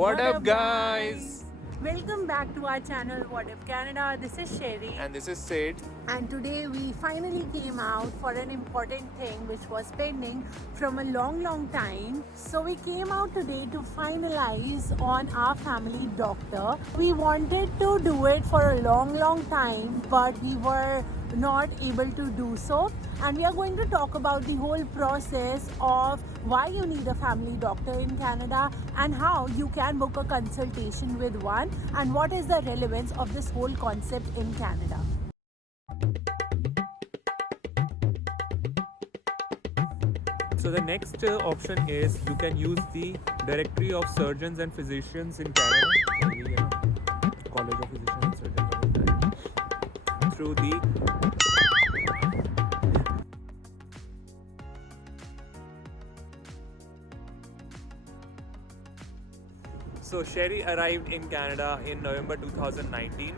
What up, guys? Welcome back to our channel What If Canada. This is Sherry, And this is Sid. and today we finally came out for an important thing which was pending from a long time. So we came out today to finalize on our family doctor. We wanted to do it for a long time, but we were not able to do so, and we are going to talk about the whole process of why you need a family doctor in Canada and how you can book a consultation with one, and what is the relevance of this whole concept in Canada. So the next option is you can use the Directory of Surgeons and Physicians in Canada, College of Physicians and Surgeons of Ontario, through the So Sherry arrived in Canada in November 2019,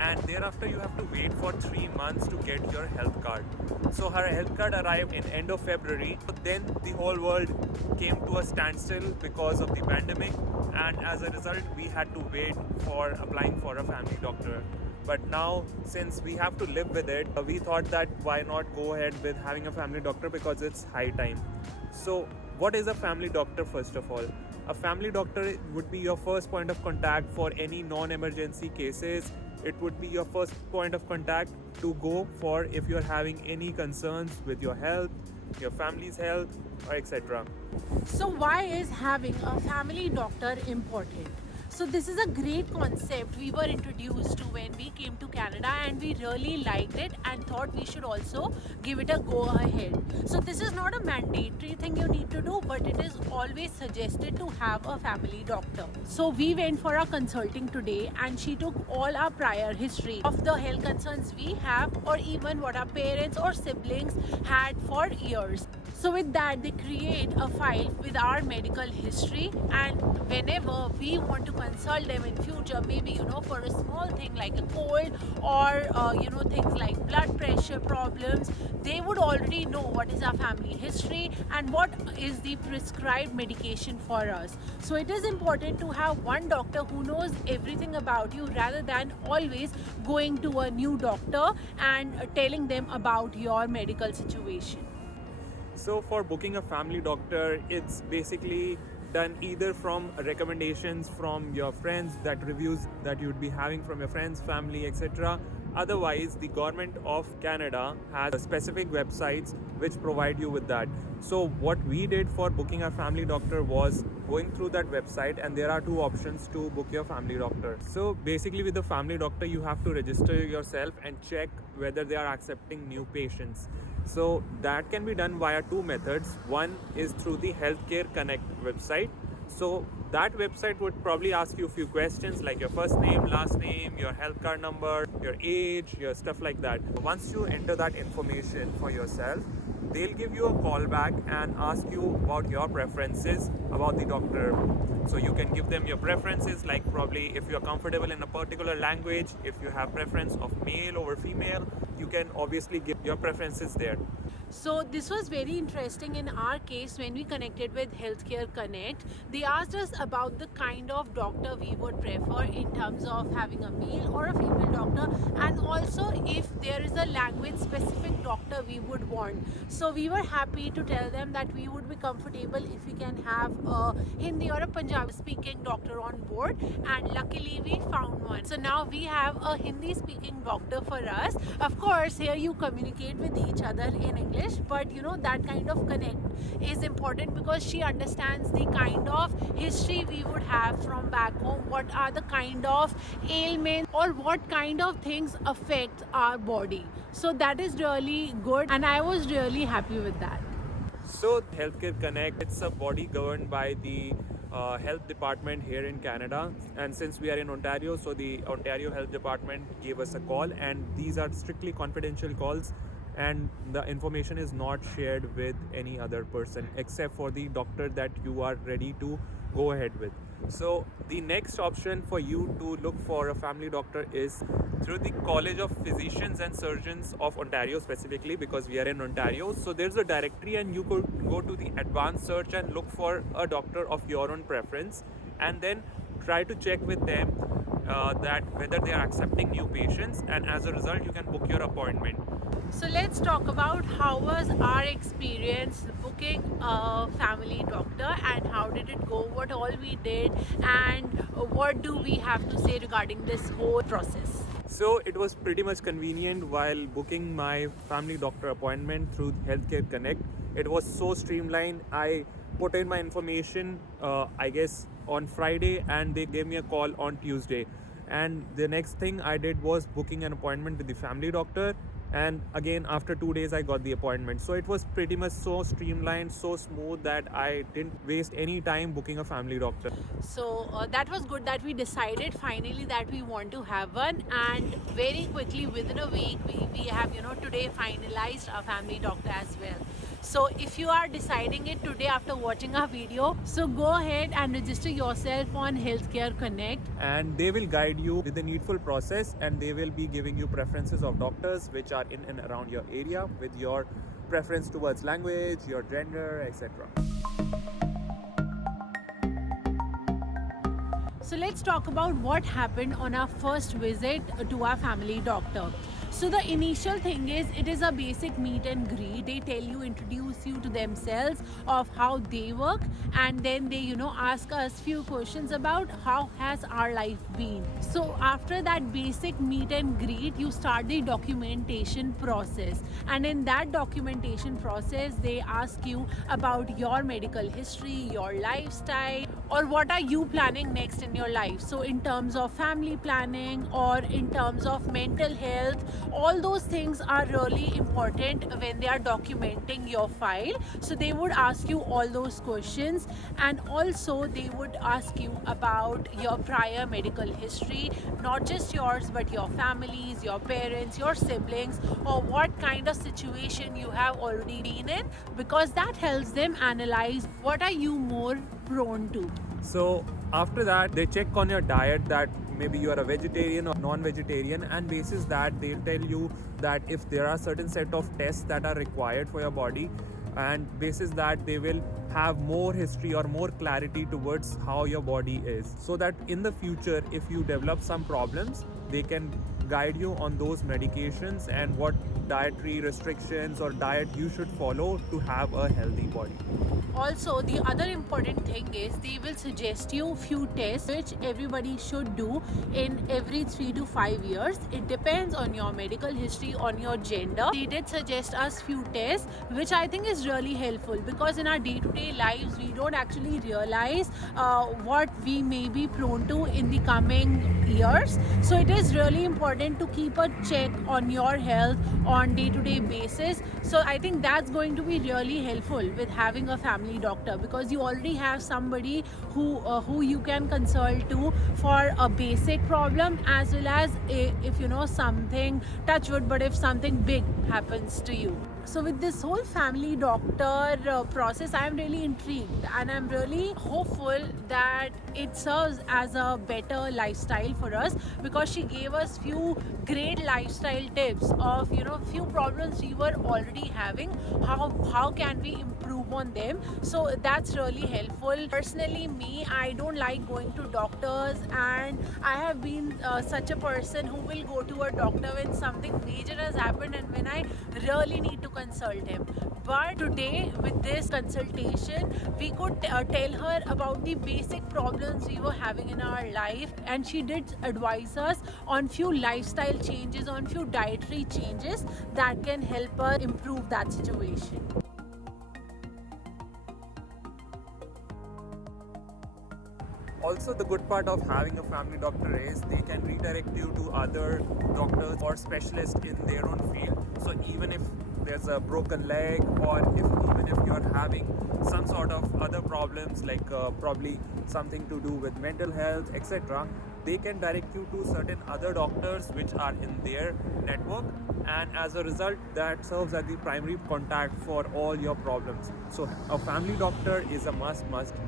and thereafter you have to wait for 3 months to get your health card. So her health card arrived in end of February. Then the whole world came to a standstill because of the pandemic, and as a result we had to wait for applying for a family doctor. But now, since we have to live with it, we thought that why not go ahead with having a family doctor, because it's high time. So what is a family doctor? First of all, a family doctor would be your first point of contact for any non-emergency cases. It would be your first point of contact to go for if you're having any concerns with your health, your family's health, or etc. So why is having a family doctor important? So this is a great concept we were introduced to when we came to Canada, and we really liked it and thought we should also give it a go ahead. So this is not a mandatory thing you need to do, but it is always suggested to have a family doctor. So we went for a consulting today, and she took all our prior history of the health concerns we have, or even what our parents or siblings had for years. So with that, they create a file with our medical history, and whenever we want to consult them in future, maybe for a small thing like a cold, or things like blood pressure problems, they would already know what is our family history and what is the prescribed medication for us. So it is important to have one doctor who knows everything about you, rather than always going to a new doctor and telling them about your medical situation. So for booking a family doctor, it's basically done either from recommendations from your friends, that reviews that you'd be having from your friends, family, etc. Otherwise, the government of Canada has specific websites which provide you with that. So what we did for booking our family doctor was going through that website, and there are two options to book your family doctor. So basically with the family doctor, you have to register yourself and check whether they are accepting new patients. So that can be done via two methods. One is through the Healthcare Connect website. So that website would probably ask you a few questions like your first name, last name, your health card number, your age, your stuff like that. Once you enter that information for yourself, they'll give you a call back and ask you about your preferences about the doctor. So you can give them your preferences, like probably if you're comfortable in a particular language, if you have preference of male over female, you can obviously give your preferences there. So this was very interesting in our case. When we connected with Healthcare Connect, they asked us about the kind of doctor we would prefer in terms of having a male or a female doctor, and also if there is a language specific doctor we would want. So we were happy to tell them that we would be comfortable if we can have a Hindi or a Punjabi speaking doctor on board, and luckily we found one. So now we have a Hindi speaking doctor for us. Of course, here you communicate with each other in English, but that kind of connect is important because she understands the kind of history we would have from back home, what are the kind of ailments or what kind of things affect our body. So that is really good, and I was really happy with that. So Healthcare Connect, it's a body governed by the health department here in Canada, and since we are in Ontario, so the Ontario Health Department gave us a call, and these are strictly confidential calls, and the information is not shared with any other person except for the doctor that you are ready to go ahead with. So the next option for you to look for a family doctor is through the College of Physicians and Surgeons of Ontario, specifically because we are in Ontario. So there's a directory, and you could go to the advanced search and look for a doctor of your own preference, and then try to check with them that whether they are accepting new patients, and as a result you can book your appointment. So let's talk about how was our experience booking a family doctor and how did it go, what all we did, and what do we have to say regarding this whole process. So it was pretty much convenient while booking my family doctor appointment through Healthcare Connect. It was so streamlined. I put in my information, I guess, on Friday, and they gave me a call on Tuesday. And the next thing I did was booking an appointment with the family doctor. And again, after 2 days, I got the appointment. So it was pretty much so streamlined, so smooth that I didn't waste any time booking a family doctor. So that was good that we decided finally that we want to have one, and very quickly within a week we have today finalized our family doctor as well. So if you are deciding it today after watching our video, so go ahead and register yourself on Healthcare Connect. And they will guide you with the needful process, and they will be giving you preferences of doctors which are in and around your area with your preference towards language, your gender, etc. So let's talk about what happened on our first visit to our family doctor. So the initial thing is, it is a basic meet and greet. They tell you, introduce you to themselves, of how they work, and then they ask us few questions about how has our life been. So after that basic meet and greet, you start the documentation process, and in that documentation process they ask you about your medical history, your lifestyle, or what are you planning next in your life. So in terms of family planning or in terms of mental health, all those things are really important when they are documenting your file. So they would ask you all those questions, and also they would ask you about your prior medical history, not just yours but your families, your parents, your siblings, or what kind of situation you have already been in, because that helps them analyze what are you more prone to. So after that, they check on your diet, that maybe you are a vegetarian or non-vegetarian, and basis that they tell you that if there are certain set of tests that are required for your body, and basis that they will have more history or more clarity towards how your body is, so that in the future if you develop some problems, they can guide you on those medications and what dietary restrictions or diet you should follow to have a healthy body. Also, the other important thing is they will suggest you few tests which everybody should do in every 3 to 5 years. It depends on your medical history, on your gender. They did suggest us few tests which I think is really helpful, because in our day-to-day lives we don't actually realize what we may be prone to in the coming years. So it is really important to keep a check on your health on day-to-day basis. So I think that's going to be really helpful with having a family doctor, because you already have somebody who you can consult to for a basic problem, as well as if something, touch wood, but if something big happens to you. So with this whole family doctor process, I am really intrigued, and I'm really hopeful that it serves as a better lifestyle for us, because she gave us few great lifestyle tips of few problems we were already having, how can we improve on them. So that's really helpful. Personally, me, I don't like going to doctors, and I have been such a person who will go to a doctor when something major has happened and when I really need to consult him. But today with this consultation, we could tell her about the basic problems we were having in our life, and she did advise us on few lifestyle changes, on few dietary changes that can help us improve that situation. Also, the good part of having a family doctor is they can redirect you to other doctors or specialists in their own field. So even if there's a broken leg, or even if you're having some sort of other problems like probably something to do with mental health, etc., they can direct you to certain other doctors which are in their network, and as a result that serves as the primary contact for all your problems. So a family doctor is a must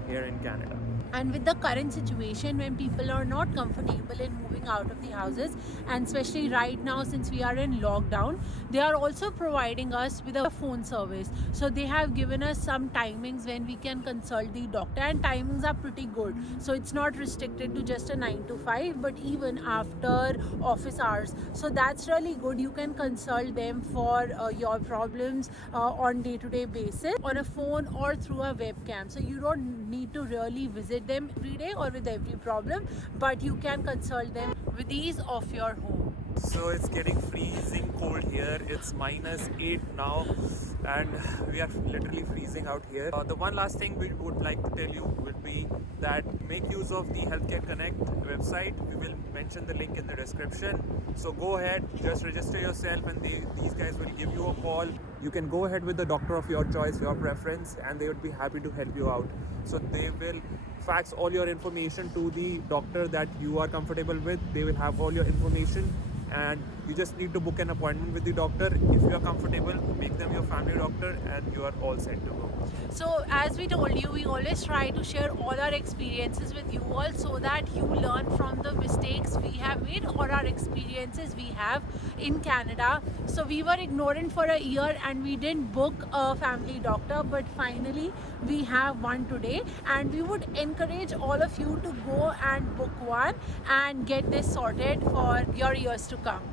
here in Canada. And with the current situation, when people are not comfortable in moving out of the houses, and especially right now since we are in lockdown, they are also providing us with a phone service. So they have given us some timings when we can consult the doctor, and timings are pretty good. So it's not restricted to just a 9 to 5, but even after office hours. So that's really good. You can consult them for your problems on day-to-day basis on a phone or through a webcam. So you don't need to really visit them every day or with every problem, but you can consult them with ease of your home. So it's getting freezing cold here. It's -8 now, and we are literally freezing out here. The one last thing we would like to tell you would be that make use of the Healthcare Connect website. We will mention the link in the description. So go ahead, just register yourself, and these guys will give you a call. You can go ahead with the doctor of your choice, your preference, and they would be happy to help you out. So they will fax all your information to the doctor that you are comfortable with. They will have all your information, and you just need to book an appointment with the doctor. If you are comfortable, make them your family doctor, and you are all set to go. So as we told you, we always try to share all our experiences with you all, so that you learn from the mistakes we have made or our experiences we have in Canada. So we were ignorant for a year and we didn't book a family doctor, but finally we have one today, and we would encourage all of you to go and book one and get this sorted for your years to come.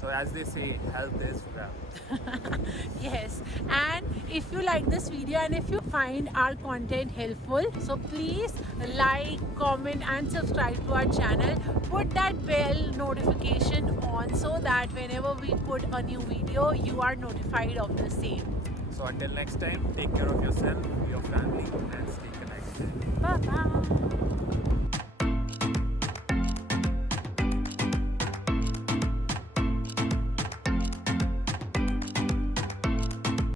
So as they say, health is wealth. Yes, and if you like this video and if you find our content helpful, so please like, comment and subscribe to our channel. Put that bell notification on so that whenever we put a new video, you are notified of the same. So until next time, take care of yourself, your family, and stay connected. Bye bye.